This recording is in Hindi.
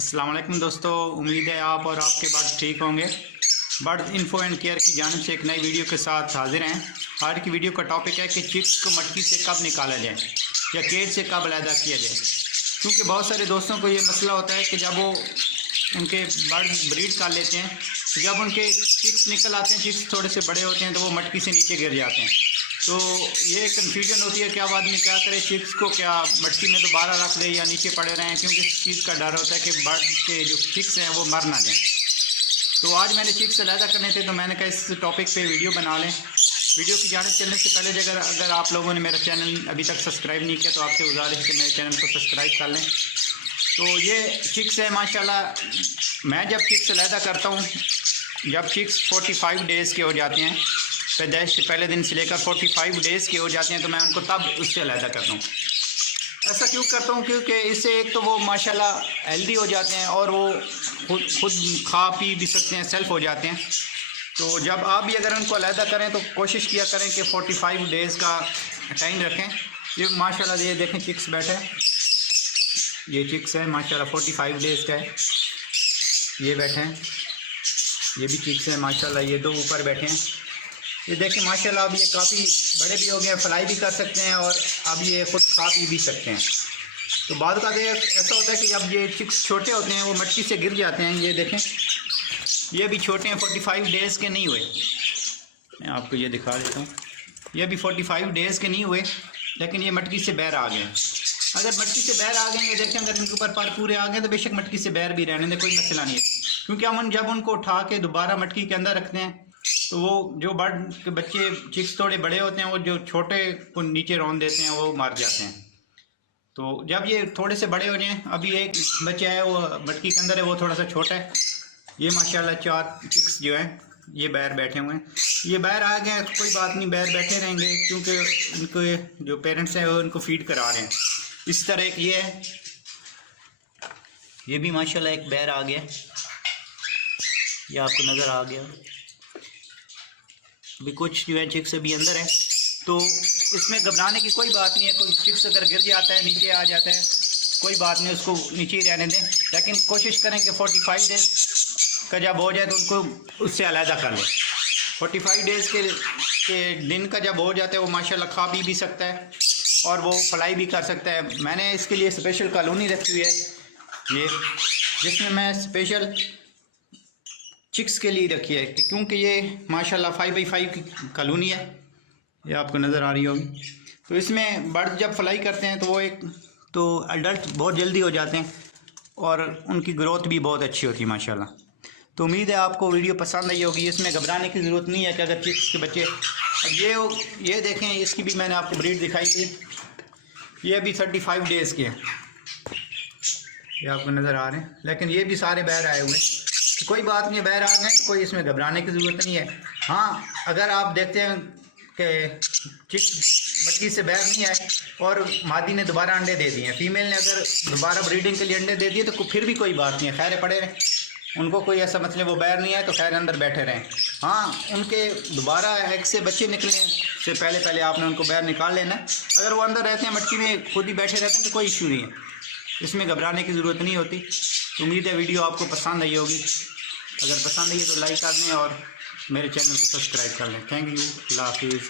अस्सलाम वालेकुम दोस्तों, उम्मीद है आप और आपके बर्ड ठीक होंगे। बर्ड इन्फो एंड केयर की जानिब से एक नई वीडियो के साथ हाजिर हैं। आज की वीडियो का टॉपिक है कि चिक्स को मटकी से कब निकाला जाए या केज से कब अलहदा किया जाए। क्योंकि बहुत सारे दोस्तों को ये मसला होता है कि जब वो उनके बर्ड ब्रीड कर लेते हैं तो जब उनके चिक्स निकल आते हैं, चिक्स थोड़े से बड़े होते हैं तो वो मटकी से नीचे गिर जाते हैं। तो ये कन्फ्यूजन होती है कि अब आदमी क्या करे, चिक्स को क्या मटकी में दोबारा रख दे या नीचे पड़े रहें, क्योंकि इस चीज़ का डर होता है कि बर्ड के जो चिक्स हैं वो मर ना जाएं। तो आज मैंने चिक्स अलहदा करने थे तो मैंने कहा इस टॉपिक पे वीडियो बना लें। वीडियो की जानिब चलने से पहले अगर आप लोगों ने मेरा चैनल अभी तक सब्सक्राइब नहीं किया तो आपसे गुजारिश है कि मेरे चैनल को सब्सक्राइब कर लें। तो ये चिक्स है माशाल्लाह। मैं जब चिक्स अलहदा करता हूँ, जब चिक्स 45 डेज़ के हो जाते हैं, पैदाइश से पहले दिन से लेकर 45 डेज़ के हो जाते हैं, तो मैं उनको तब उससे अलहदा करता हूँ। ऐसा क्यों करता हूँ? क्योंकि इससे एक तो वो माशाल्लाह हेल्दी हो जाते हैं और वो खुद खा पी भी सकते हैं, सेल्फ हो जाते हैं। तो जब आप भी अगर उनको अलहदा करें तो कोशिश किया करें कि 45 डेज़ का टाइम रखें। ये माशाल्लाह ये देखें चिक्स बैठे हैं, ये चिक्स है माशाल्लाह 45 डेज़ का है। ये बैठे हैं, ये भी चिक्स है माशाल्लाह। ये दो ऊपर बैठे हैं, ये देखें माशाल्लाह अब ये काफ़ी बड़े भी हो गए हैं, फ्लाई भी कर सकते हैं और अब ये खुद खा पी भी सकते हैं। तो बाद का ऐसा होता है कि जब ये चिक्स छोटे होते हैं वो मटकी से गिर जाते हैं। ये देखें ये भी छोटे हैं, 45 डेज़ के नहीं हुए। मैं आपको ये दिखा देता हूँ, ये भी 45 डेज़ के नहीं हुए, लेकिन ये मटकी से बाहर आ गए। अगर मटकी से बाहर आ गए, ये देखें अगर इनके ऊपर पर पूरे आ गए तो बेशक मटकी से बाहर भी रहने दें, कोई मसला नहीं है। क्योंकि हम जब उनको उठा के दोबारा मटकी के अंदर रखते हैं तो वो जो बर्ड के बच्चे चिक्स थोड़े बड़े होते हैं, वो जो छोटे को नीचे रौंद देते हैं, वो मर जाते हैं। तो जब ये थोड़े से बड़े हो जाएं, अभी एक बच्चा है वो मटकी के अंदर है, वो थोड़ा सा छोटा है। ये माशाल्लाह 4 चिक्स जो हैं ये बाहर बैठे हुए हैं। ये बाहर आ गए तो कोई बात नहीं, बाहर बैठे रहेंगे क्योंकि उनके जो पेरेंट्स हैं वो उनको फीड करा रहे हैं। इस तरह एक ये है, ये भी माशाल्लाह एक बाहर आ गया, ये आपको नज़र आ गया। अभी कुछ जो है चिक्स अभी अंदर है, तो इसमें घबराने की कोई बात नहीं है। कोई चिक्स अगर गिर जाता है, नीचे आ जाता है, कोई बात नहीं, उसको नीचे ही रहने दें। लेकिन कोशिश करें कि 45 डेज़ का जब हो जाए तो उनको उससे अलहदा कर लें। 45 डेज़ के दिन का जब हो जाता है, वो माशाल्लाह खा पी भी सकता है और वो फ्लाई भी कर सकता है। मैंने इसके लिए स्पेशल कॉलोनी रखी हुई है, ये जिसमें मैं स्पेशल चिक्स के लिए रखी है, क्योंकि ये माशाल्लाह 5x5 की कॉलोनी है, ये आपको नज़र आ रही होगी। तो इसमें बर्ड जब फ्लाई करते हैं तो वो एक तो अडल्ट बहुत जल्दी हो जाते हैं और उनकी ग्रोथ भी बहुत अच्छी होती है माशाल्लाह। तो उम्मीद है आपको वीडियो पसंद आई होगी। इसमें घबराने की ज़रूरत नहीं है कि अगर चिक्स के बच्चे, अब ये देखें, इसकी भी मैंने आपको ब्रीड दिखाई थी, ये भी 35 डेज़ के हैं, ये आपको नज़र आ रहे हैं। लेकिन ये भी सारे बाहर आए हुए हैं, तो कोई बात नहीं, बाहर आ गए तो कोई इसमें घबराने की ज़रूरत नहीं है। हाँ, अगर आप देखते हैं कि चिक्स मटकी से बाहर नहीं आए और मादी ने दोबारा अंडे दे दिए हैं, फीमेल ने अगर दोबारा ब्रीडिंग के लिए अंडे दे दिए तो फिर भी कोई बात नहीं है, खैर पड़े रहें, उनको कोई ऐसा मतलब वो बाहर नहीं आए तो खैर अंदर बैठे रहें। हाँ, उनके दोबारा एग से बच्चे निकलने से पहले आपने उनको बाहर निकाल लेना है। अगर वो अंदर रहते हैं मटकी में खुद ही बैठे रहते हैं तो कोई इशू नहीं है, इसमें घबराने की ज़रूरत नहीं होती। तो उम्मीद है वीडियो आपको पसंद आई होगी। अगर पसंद आई है तो लाइक कर दें और मेरे चैनल को सब्सक्राइब कर लें। थैंक यू, अल्लाह हाफिज़।